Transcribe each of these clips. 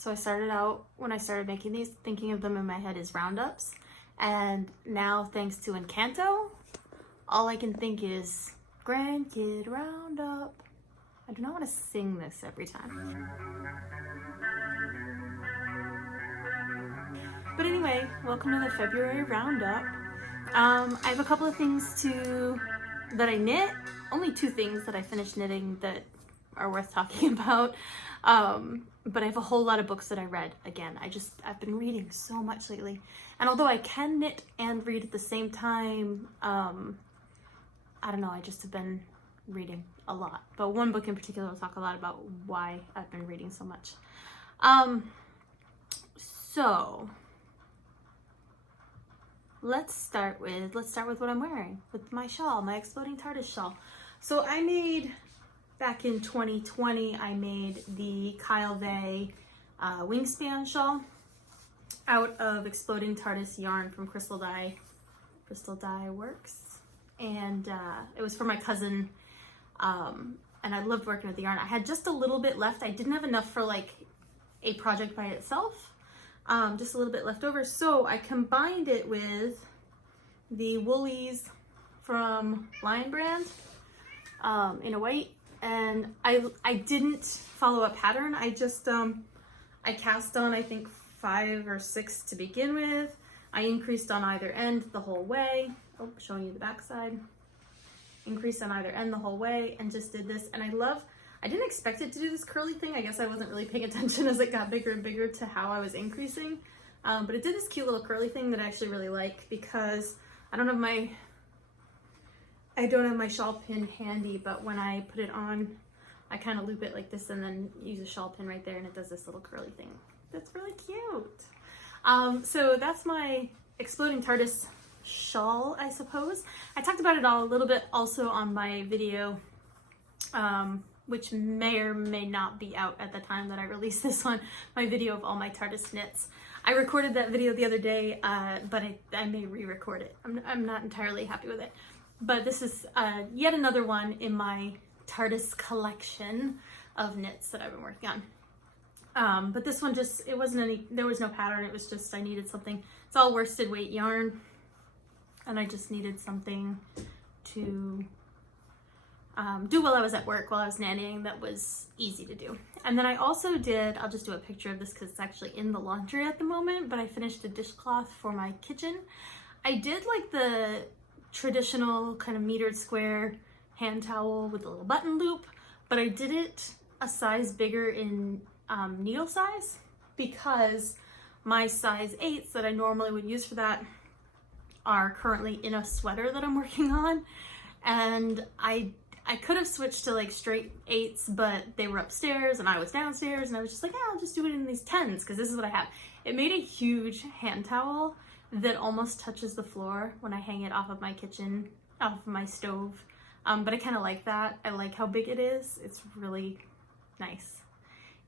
So I started out, when I started making these, thinking of them in my head as roundups. And now, thanks to Encanto, all I can think is Grandkid Roundup. I do not want to sing this every time. But anyway, welcome to the February Roundup. I have a couple of things that I knit. Only 2 things that I finished knitting that are worth talking about. But I have a whole lot of books that I read. Again, I've been reading so much lately. And although I can knit and read at the same time, I don't know, I just have been reading a lot. But one book in particular will talk a lot about why I've been reading so much. So let's start with what I'm wearing, with my shawl, my Exploding TARDIS shawl. So I made, back in 2020, I made the Kyle Vey wingspan shawl out of Exploding TARDIS yarn from Crystal Dye Works. And it was for my cousin, and I loved working with the yarn. I had just a little bit left. I didn't have enough for like a project by itself, just a little bit left over. So I combined it with the Woolies from Lion Brand in a white. And I didn't follow a pattern. I just, I cast on, I think, 5 or 6 to begin with. I increased on either end the whole way. Oh, showing you the back side. Increased on either end the whole way and just did this. And I didn't expect it to do this curly thing. I guess I wasn't really paying attention as it got bigger and bigger to how I was increasing. But it did this cute little curly thing that I actually really like, because I don't have my shawl pin handy, but when I put it on, I kind of loop it like this and then use a shawl pin right there, and it does this little curly thing. That's really cute. So that's my Exploding TARDIS shawl, I suppose. I talked about it all a little bit also on my video, which may or may not be out at the time that I release this one, my video of all my TARDIS knits. I recorded that video the other day, but I may re-record it. I'm not entirely happy with it. But this is yet another one in my TARDIS collection of knits that I've been working on. But this one there was no pattern. It was just, I needed something. It's all worsted weight yarn. And I just needed something to do while I was at work, while I was nannying, that was easy to do. And then I also did, I'll just do a picture of this because it's actually in the laundry at the moment, but I finished a dishcloth for my kitchen. I did like the traditional kind of metered square hand towel with a little button loop, but I did it a size bigger in needle size, because my size 8s that I normally would use for that are currently in a sweater that I'm working on, and I could have switched to like straight 8s, but they were upstairs and I was downstairs, and I was just like, yeah, I'll just do it in these 10s because this is what I have. It made a huge hand towel that almost touches the floor when I hang it off of my kitchen, off of my stove. But I kind of like that. I like how big it is. It's really nice.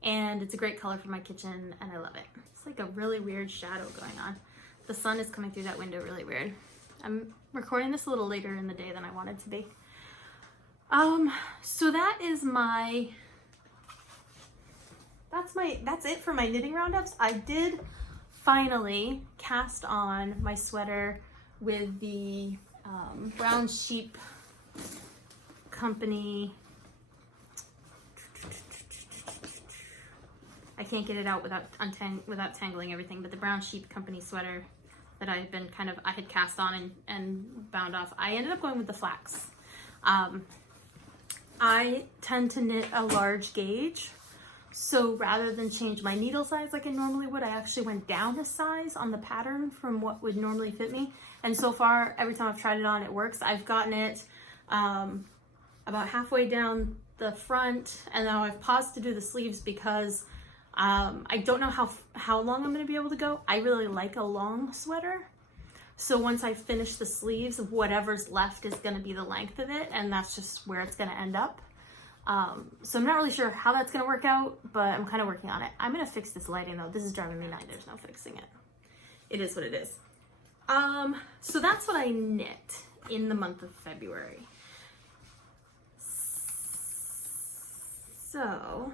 And it's a great color for my kitchen, and I love it. It's like a really weird shadow going on. The sun is coming through that window really weird. I'm recording this a little later in the day than I wanted to be. So that is that's it for my knitting roundups. I did finally cast on my sweater with the Brown Sheep Company. I can't get it out without tangling everything, but the Brown Sheep Company sweater that I had cast on and bound off. I ended up going with the flax. I tend to knit a large gauge, so rather than change my needle size like I normally would, I actually went down a size on the pattern from what would normally fit me. And so far, every time I've tried it on, it works. I've gotten it about halfway down the front, and now I've paused to do the sleeves because I don't know how long I'm going to be able to go. I really like a long sweater. So once I finish the sleeves, whatever's left is going to be the length of it, and that's just where it's going to end up. So I'm not really sure how that's going to work out, but I'm kind of working on it. I'm going to fix this lighting though. This is driving me nuts. There's no fixing it. It is what it is. So that's what I knit in the month of February. So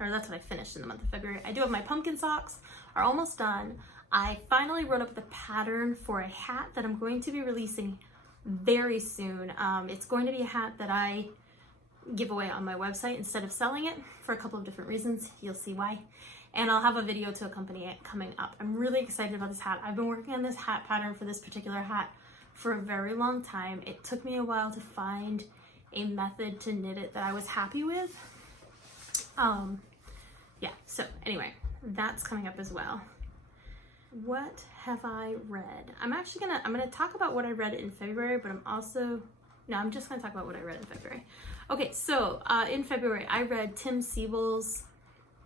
or that's what I finished in the month of February. I do have my pumpkin socks are almost done. I finally wrote up the pattern for a hat that I'm going to be releasing very soon. It's going to be a hat that I give away on my website instead of selling it for a couple of different reasons. You'll see why. And I'll have a video to accompany it coming up. I'm really excited about this hat. I've been working on this hat pattern for this particular hat for a very long time. It took me a while to find a method to knit it that I was happy with. Yeah, so anyway, that's coming up as well. What have I read? I'm gonna talk about what I read in February, but I'm just gonna talk about what I read in February. Okay, so in February, I read Tim Sables'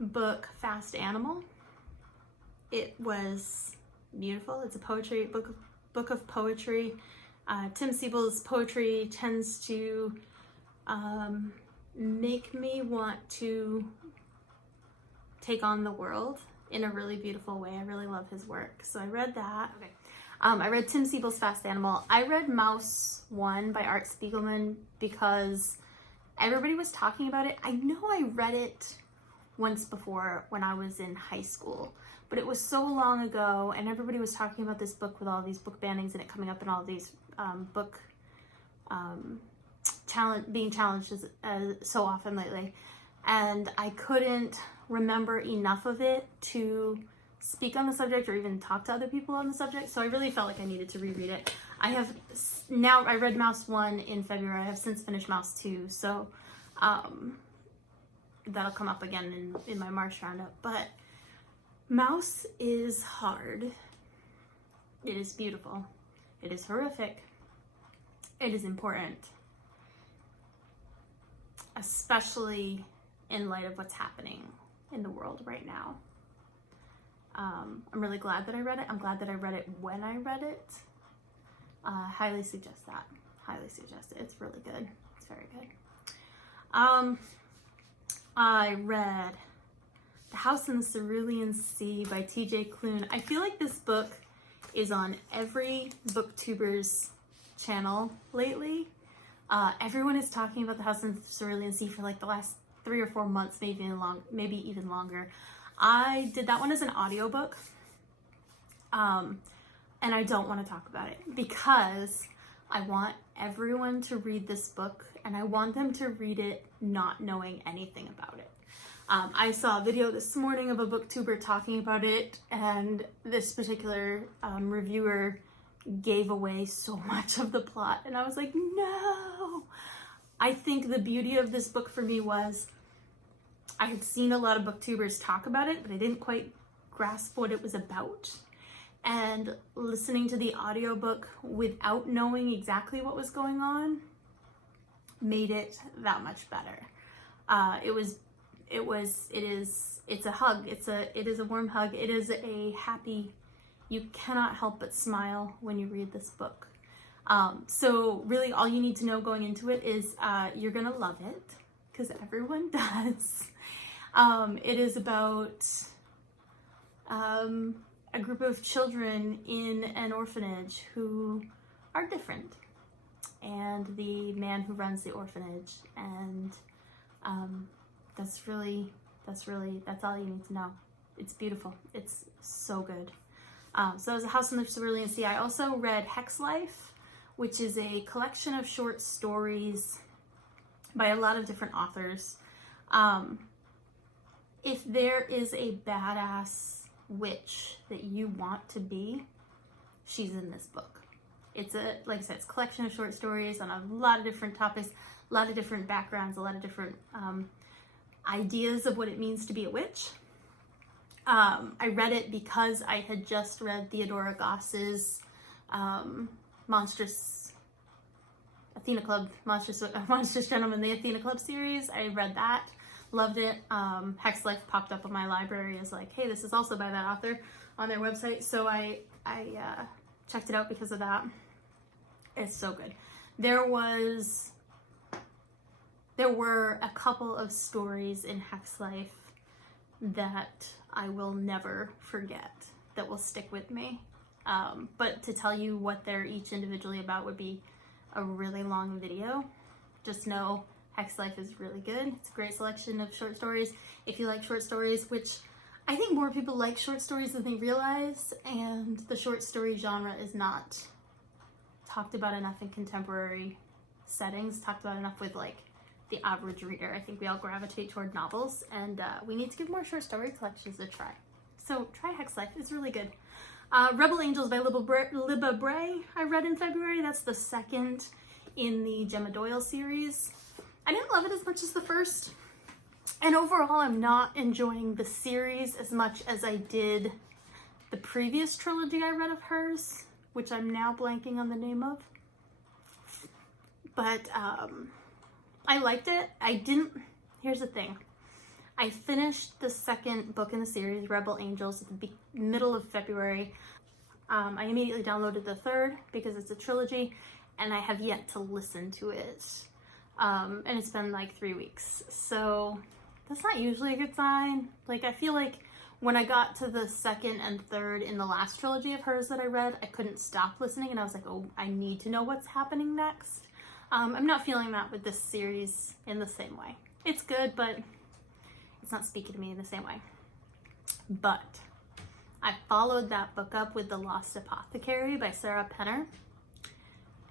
book, Fast Animal. It was beautiful. It's a book of poetry. Tim Sables' poetry tends to make me want to take on the world in a really beautiful way. I really love his work. So I read that. Okay. I read Tim Sables' Fast Animal. I read Mouse 1 by Art Spegalman because everybody was talking about it. I know I read it once before when I was in high school, but it was so long ago, and everybody was talking about this book with all these book bannings and it coming up in all these book being challenged so often lately, and I couldn't remember enough of it to speak on the subject or even talk to other people on the subject, so I really felt like I needed to reread it. I read Mouse 1 in February. I have since finished Mouse 2, so that'll come up again in my March roundup. But Mouse is hard. It is beautiful. It is horrific. It is important, especially in light of what's happening in the world right now. I'm really glad that I read it. I'm glad that I read it when I read it. Highly suggest that. Highly suggest it. It's really good. It's very good. I read The House in the Cerulean Sea by TJ Klune. I feel like this book is on every booktuber's channel lately. Everyone is talking about The House in the Cerulean Sea for like the last 3 or 4 months, maybe even longer. I did that one as an audiobook, and I don't want to talk about it because I want everyone to read this book, and I want them to read it not knowing anything about it. I saw a video this morning of a booktuber talking about it, and this particular reviewer gave away so much of the plot, and I was like, no! I think the beauty of this book for me was I had seen a lot of booktubers talk about it, but I didn't quite grasp what it was about. And listening to the audiobook without knowing exactly what was going on made it that much better. It's a hug. It is a warm hug. It is a happy, you cannot help but smile when you read this book. So really all you need to know going into it is you're gonna love it, because everyone does. It is about a group of children in an orphanage who are different, and the man who runs the orphanage, and that's all you need to know. It's beautiful. It's so good. So that was A House in the Cerulean Sea. I also read Hex Life, which is a collection of short stories by a lot of different authors. If there is a badass witch that you want to be, she's in this book. It's like I said, it's a collection of short stories on a lot of different topics, a lot of different backgrounds, a lot of different ideas of what it means to be a witch. I read it because I had just read Theodora Goss's Monstrous Gentlemen, the Athena Club series. I read that, loved it. Hex Life popped up on my library as like, hey, this is also by that author on their website. So I checked it out because of that. It's so good. There were a couple of stories in Hex Life that I will never forget, that will stick with me. But to tell you what they're each individually about would be a really long video. Just know Hex Life is really good. It's a great selection of short stories. If you like short stories, which I think more people like short stories than they realize, and the short story genre is not talked about enough in contemporary settings, talked about enough with like the average reader. I think we all gravitate toward novels, and we need to give more short story collections a try. So try Hex Life, it's really good. Rebel Angels by Libba Bray I read in February. That's the second in the Gemma Doyle series. I didn't love it as much as the first, and overall I'm not enjoying the series as much as I did the previous trilogy I read of hers, which I'm now blanking on the name of. But I liked it. Here's the thing. I finished the second book in the series, Rebel Angels, at the middle of February. I immediately downloaded the third because it's a trilogy, and I have yet to listen to it. And it's been like 3 weeks. So that's not usually a good sign. Like, I feel like when I got to the second and third in the last trilogy of hers that I read, I couldn't stop listening, and I was like, oh, I need to know what's happening next. I'm not feeling that with this series in the same way. It's good, but it's not speaking to me in the same way. But I followed that book up with The Lost Apothecary by Sarah Penner,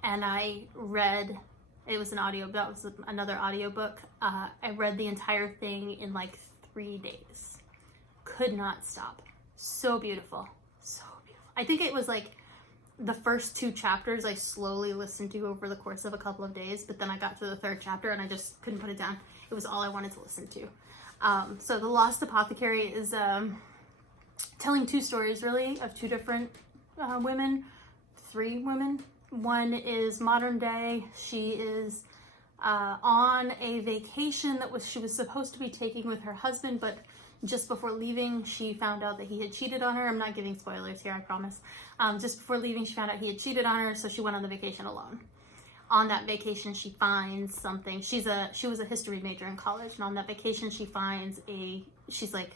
and I read, it was that was another audiobook. I read the entire thing in like 3 days. Could not stop. So beautiful. So beautiful. I think it was like the first 2 chapters I slowly listened to over the course of a couple of days, but then I got to the 3rd chapter and I just couldn't put it down. It was all I wanted to listen to. So The Lost Apothecary is telling 2 stories really of 2 different women, 3 women. One is modern day. She is on a vacation that she was supposed to be taking with her husband, but just before leaving, she found out that he had cheated on her. I'm not giving spoilers here, I promise. Just before leaving, she found out he had cheated on her, so she went on the vacation alone. On that vacation, she finds something. She was a history major in college, and on that vacation, she finds she's like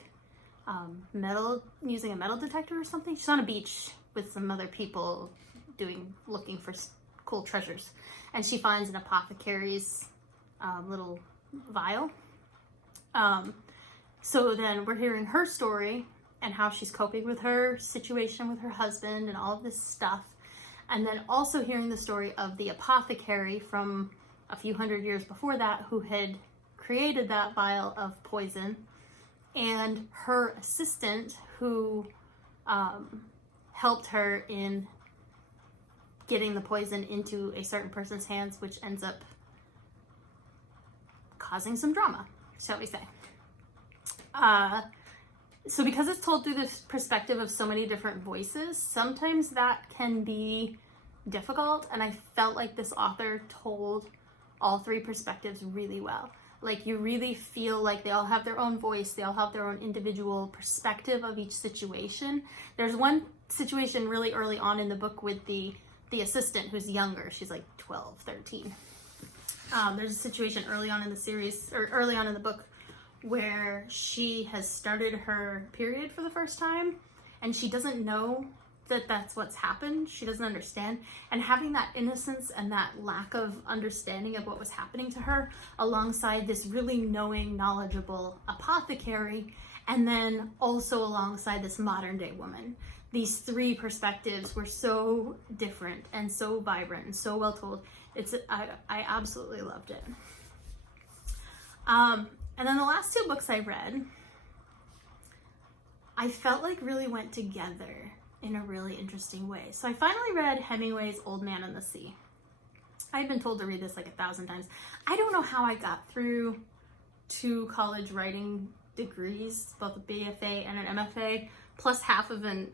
using a metal detector or something. She's on a beach with some other people looking for cool treasures, and she finds an apothecary's little vial. So then we're hearing her story and how she's coping with her situation with her husband and all of this stuff. And then also hearing the story of the apothecary from a few hundred years before that who had created that vial of poison, and her assistant who helped her in getting the poison into a certain person's hands, which ends up causing some drama, shall we say. So because it's told through the perspective of so many different voices, sometimes that can be difficult, and I felt like this author told all 3 perspectives really well. Like, you really feel like they all have their own voice, they all have their own individual perspective of each situation. There's one situation really early on in the book with the assistant who's younger. She's like 12, 13. There's a situation early on in the series, or early on in the book, where she has started her period for the first time, and she doesn't know that that's what's happened. She doesn't understand. And having that innocence and that lack of understanding of what was happening to her alongside this really knowing, knowledgeable apothecary, and then also alongside this modern day woman. These 3 perspectives were so different and so vibrant and so well told. I absolutely loved it. And then the last 2 books I read, I felt like really went together in a really interesting way. So I finally read Hemingway's Old Man and the Sea. I had been told to read this like 1,000 times. I don't know how I got through 2 college writing degrees, both a BFA and an MFA, plus half of a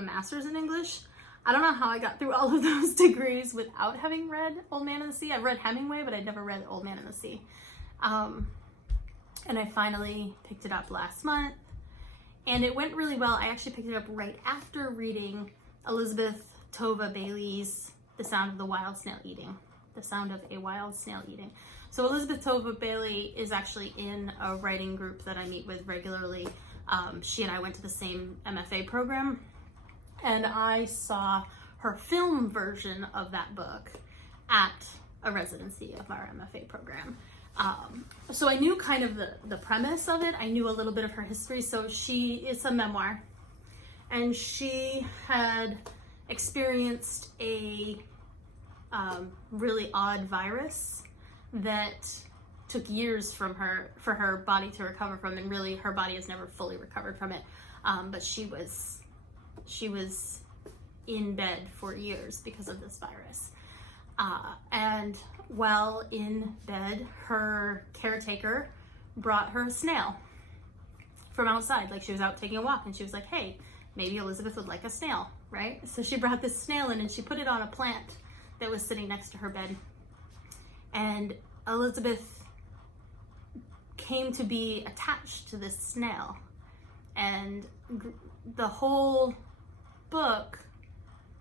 master's in English. I don't know how I got through all of those degrees without having read Old Man and the Sea. I've read Hemingway, but I'd never read Old Man and the Sea. And I finally picked it up last month, and it went really well. I actually picked it up right after reading Elizabeth Tova Bailey's The Sound of a Wild Snail Eating. So Elizabeth Tova Bailey is actually in a writing group that I meet with regularly. She and I went to the same MFA program, and I saw her film version of that book at a residency of our MFA program. So I knew kind of the premise of it. I knew a little bit of her history. So it's a memoir, and she had experienced a really odd virus that took years for her body to recover from, and really her body has never fully recovered from it. But she was in bed for years because of this virus. And while in bed, her caretaker brought her a snail from outside. Like, she was out taking a walk and she was like, hey, maybe Elizabeth would like a snail, right? So she brought this snail in and she put it on a plant that was sitting next to her bed. And Elizabeth came to be attached to this snail. And the whole book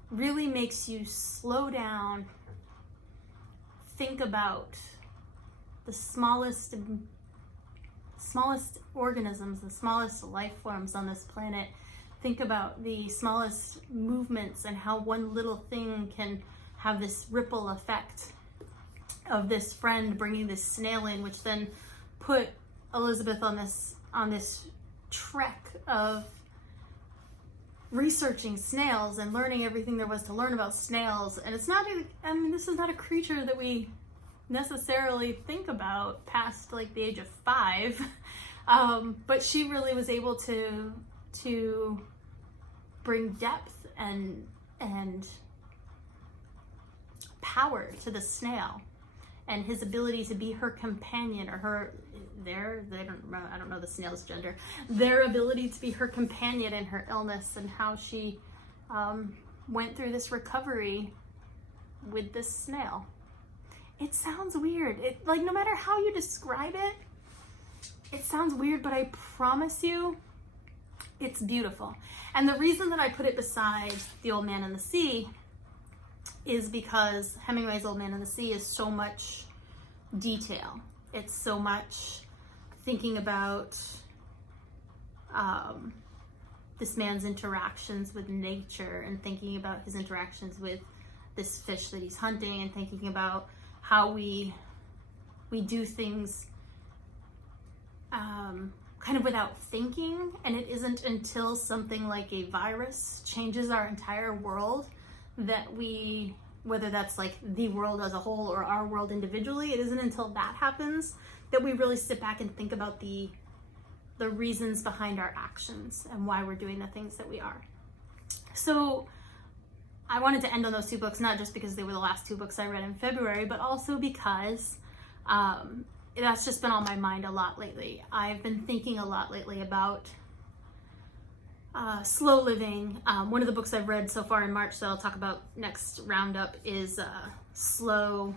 really makes you slow down, think about the smallest organisms, the smallest life forms on this planet. Think about the smallest movements and how one little thing can have this ripple effect of this friend bringing this snail in, which then put Elizabeth on this trek of researching snails and learning everything there was to learn about snails. And it's not, this is not a creature that we necessarily think about past like the age of 5. But she really was able to bring depth and power to the snail, and his ability to be her companion, or I don't know the snail's gender, their ability to be her companion in her illness, and how she went through this recovery with this snail. It sounds weird. Like, no matter how you describe it, it sounds weird, but I promise you, it's beautiful. And the reason that I put it beside The Old Man and the Sea is because Hemingway's Old Man and the Sea is so much detail. It's so much thinking about this man's interactions with nature, and thinking about his interactions with this fish that he's hunting, and thinking about how we do things kind of without thinking. And it isn't until something like a virus changes our entire world that we, whether that's like the world as a whole or our world individually, it isn't until that happens that we really sit back and think about the reasons behind our actions and why we're doing the things that we are. So I wanted to end on those 2 books, not just because they were the last 2 books I read in February, but also because that's just been on my mind a lot lately. I've been thinking a lot lately about slow living. One of the books I've read so far in March that I'll talk about next roundup is Slow.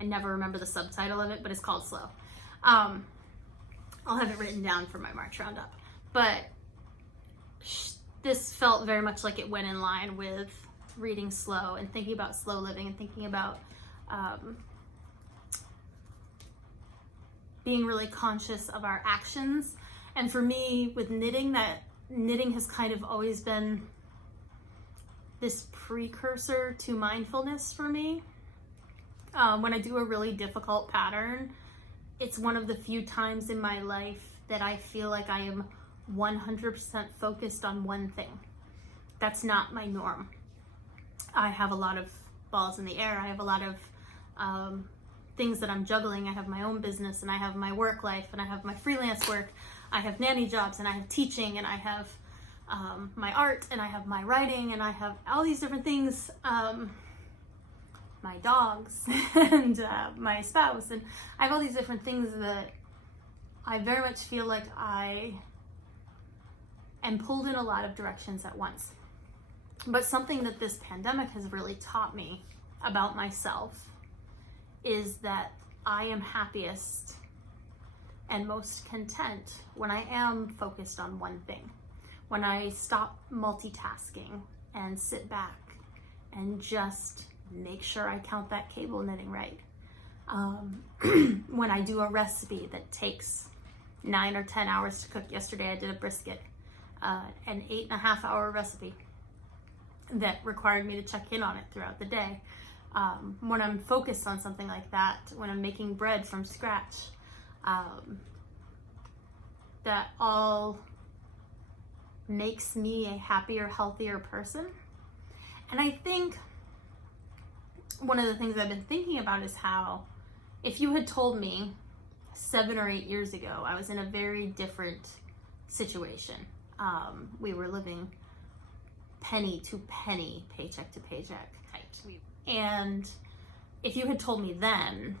I never remember the subtitle of it, but it's called Slow. I'll have it written down for my March roundup. But this felt very much like it went in line with reading Slow and thinking about slow living and thinking about being really conscious of our actions. And for me, with knitting has kind of always been this precursor to mindfulness for me. When I do a really difficult pattern, it's one of the few times in my life that I feel like I am 100% focused on one thing. That's not my norm. I have a lot of balls in the air. I have a lot of things that I'm juggling. I have my own business, and I have my work life, and I have my freelance work. I have nanny jobs, and I have teaching, and I have my art, and I have my writing, and I have all these different things, my dogs, and my spouse, and I have all these different things that I very much feel like I am pulled in a lot of directions at once. But something that this pandemic has really taught me about myself is that I am happiest and most content when I am focused on one thing. When I stop multitasking and sit back and just make sure I count that cable knitting right. When I do a recipe that takes 9 or 10 hours to cook. Yesterday I did a brisket, an 8.5 hour recipe. that required me to check in on it throughout the day. When I'm focused on something like that, when I'm making bread from scratch, that all makes me a happier, healthier person. And I think one of the things I've been thinking about is how, if you had told me 7 or 8 years ago, I was in a very different situation. We were living penny to penny, paycheck to paycheck. And if you had told me then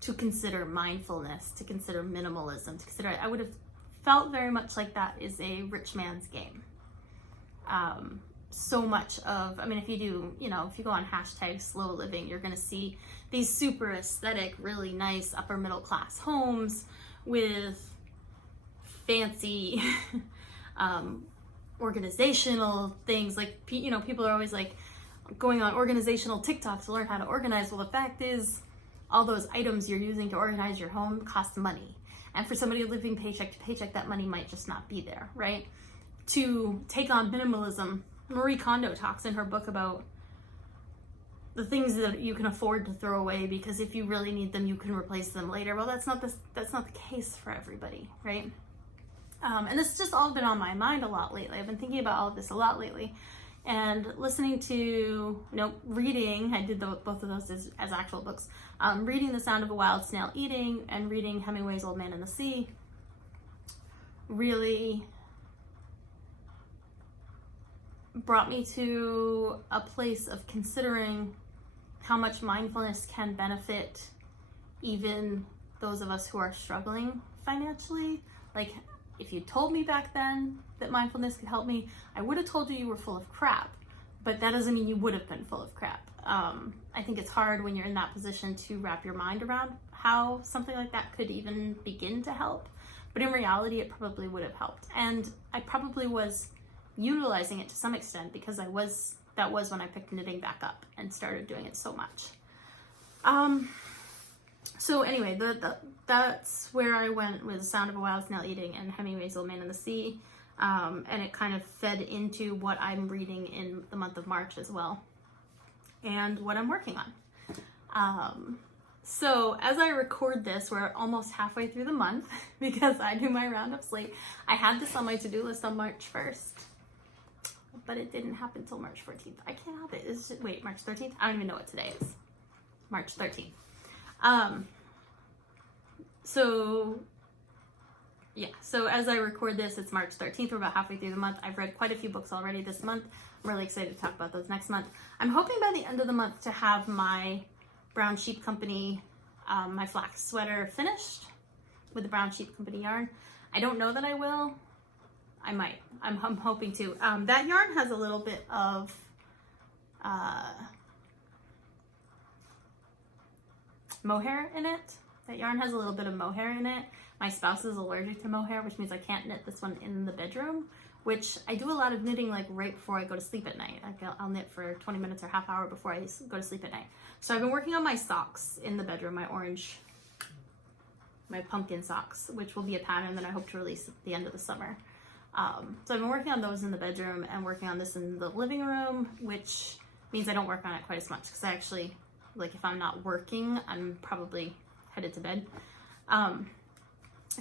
to consider mindfulness, to consider minimalism, to consider, I would have felt very much like that is a rich man's game. So much of, I mean, if you do, if you go on hashtag slow living, you're gonna see these super aesthetic, really nice upper middle class homes with fancy organizational things. Like, people are always like going on organizational TikToks to learn how to organize. Well, the fact is, all those items you're using to organize your home cost money. And for somebody living paycheck to paycheck, that money might just not be there, right? To take on minimalism, Marie Kondo talks in her book about the things that you can afford to throw away because if you really need them, you can replace them later. Well, that's not the case for everybody, right? And this has just all been on my mind a lot lately. I've been thinking about all of this a lot lately, and listening to, reading. I did both of those as actual books. Reading The Sound of a Wild Snail Eating and reading Hemingway's Old Man and the Sea really brought me to a place of considering how much mindfulness can benefit even those of us who are struggling financially. Like, if you told me back then that mindfulness could help me, I would have told you were full of crap, but that doesn't mean you would have been full of crap. I think it's hard when you're in that position to wrap your mind around how something like that could even begin to help, but in reality, it probably would have helped. And I probably was utilizing it to some extent because that was when I picked knitting back up and started doing it so much. So anyway, that's where I went with The Sound of a Wild Snail Eating and Hemingway's Old Man and the Sea, and it kind of fed into what I'm reading in the month of March as well, and what I'm working on. So as I record this, we're almost halfway through the month because I do my roundups late. I had this on my to-do list on March 1st. But it didn't happen till March 14th. I can't help it. Wait, March 13th? I don't even know what today is. March 13th. So as I record this, it's March 13th. We're about halfway through the month. I've read quite a few books already this month. I'm really excited to talk about those next month. I'm hoping by the end of the month to have my Brown Sheep Company, my flax sweater finished with the Brown Sheep Company yarn. I don't know that I will. I might. I'm hoping to. That yarn has a little bit of mohair in it. That yarn has a little bit of mohair in it. My spouse is allergic to mohair, which means I can't knit this one in the bedroom, which I do a lot of knitting like right before I go to sleep at night. I'll knit for 20 minutes or half hour before I go to sleep at night. So I've been working on my socks in the bedroom, my pumpkin socks, which will be a pattern that I hope to release at the end of the summer. So I've been working on those in the bedroom and working on this in the living room, which means I don't work on it quite as much because I actually, like, if I'm not working, I'm probably headed to bed.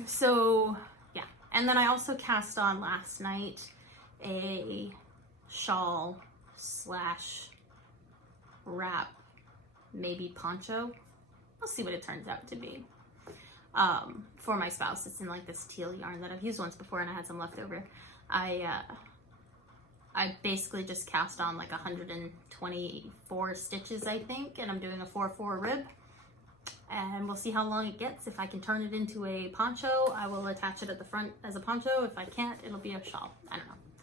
So yeah. And then I also cast on last night a shawl / wrap, maybe poncho. I'll see what it turns out to be. For my spouse. It's in like this teal yarn that I've used once before and I had some left over. I basically just cast on like 124 stitches, I think, and I'm doing a 4/4 rib, and we'll see how long it gets. If I can turn it into a poncho, I will attach it at the front as a poncho. If I can't, it'll be a shawl. I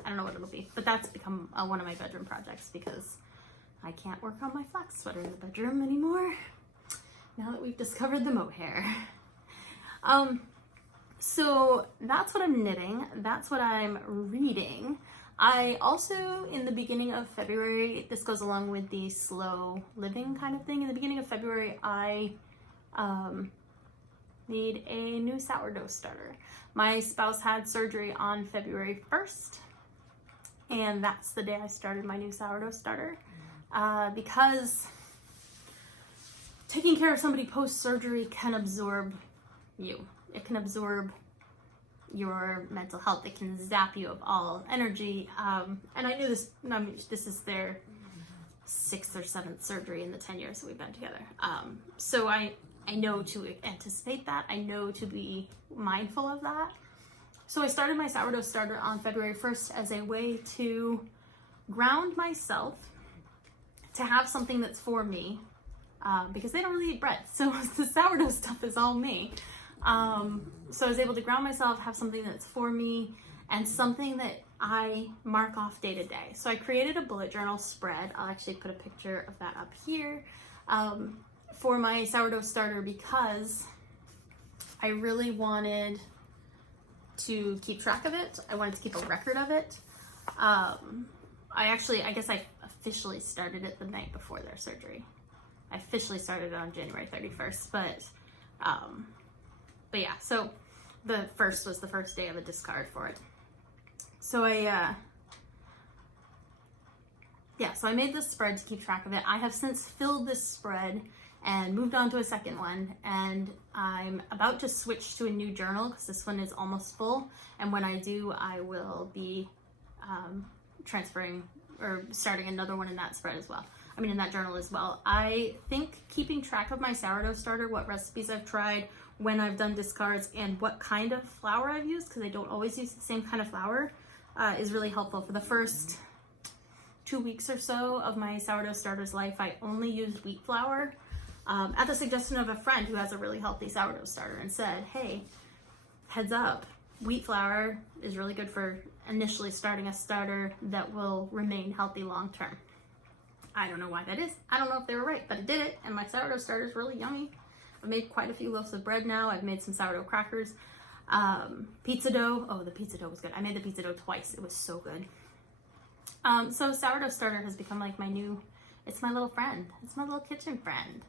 don't know what it'll be, but that's become one of my bedroom projects because I can't work on my flax sweater in the bedroom anymore now that we've discovered the mohair. So that's what I'm knitting. That's what I'm reading. I also, in the beginning of February, this goes along with the slow living kind of thing. In the beginning of February, I made a new sourdough starter. My spouse had surgery on February 1st, and that's the day I started my new sourdough starter. Because taking care of somebody post-surgery can absorb you. It can absorb your mental health. It can zap you of all energy. And I knew this, this is their 6th or 7th surgery in the 10 years that we've been together. So I know to anticipate that. I know to be mindful of that. So I started my sourdough starter on February 1st as a way to ground myself, to have something that's for me, because they don't really eat bread. So the sourdough stuff is all me. So I was able to ground myself, have something that's for me, and something that I mark off day to day. So I created a bullet journal spread. I'll actually put a picture of that up here, for my sourdough starter, because I really wanted to keep track of it. I wanted to keep a record of it. I guess I officially started it the night before their surgery. I officially started it on January 31st, but yeah, so the 1st was the first day of a discard for it. So I made this spread to keep track of it. I have since filled this spread and moved on to a second one, and I'm about to switch to a new journal because this one is almost full, and when I do, I will be transferring or starting another one in that spread as well. In that journal as well. I think keeping track of my sourdough starter, what recipes I've tried, when I've done discards, and what kind of flour I've used, because I don't always use the same kind of flour, is really helpful. For the first 2 weeks or so of my sourdough starter's life, I only used wheat flour, at the suggestion of a friend who has a really healthy sourdough starter, and said, hey, heads up, wheat flour is really good for initially starting a starter that will remain healthy long term. I don't know why that is. I don't know if they were right, but I did it, and my sourdough starter is really yummy. I've made quite a few loaves of bread now. I've made some sourdough crackers. Pizza dough. Oh, the pizza dough was good. I made the pizza dough twice. It was so good. So sourdough starter has become like it's my little friend. It's my little kitchen friend.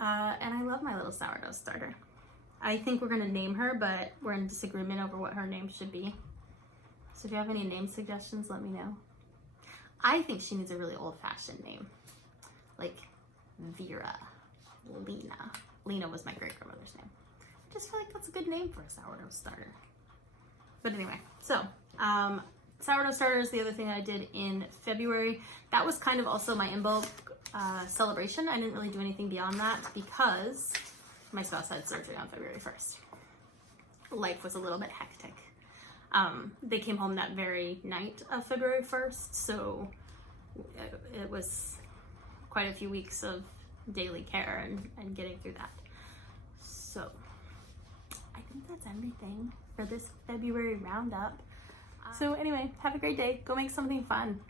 And I love my little sourdough starter. I think we're gonna name her, but we're in disagreement over what her name should be. So if you have any name suggestions, let me know. I think she needs a really old-fashioned name, like Vera, Lena. Lena was my great-grandmother's name. I just feel like that's a good name for a sourdough starter. But anyway, so sourdough starter is the other thing I did in February. That was kind of also my in bulk celebration. I didn't really do anything beyond that because my spouse had surgery on February 1st. Life was a little bit hectic. They came home that very night of February 1st, so it was quite a few weeks of daily care and getting through that. So I think that's everything for this February roundup. So anyway, have a great day. Go make something fun.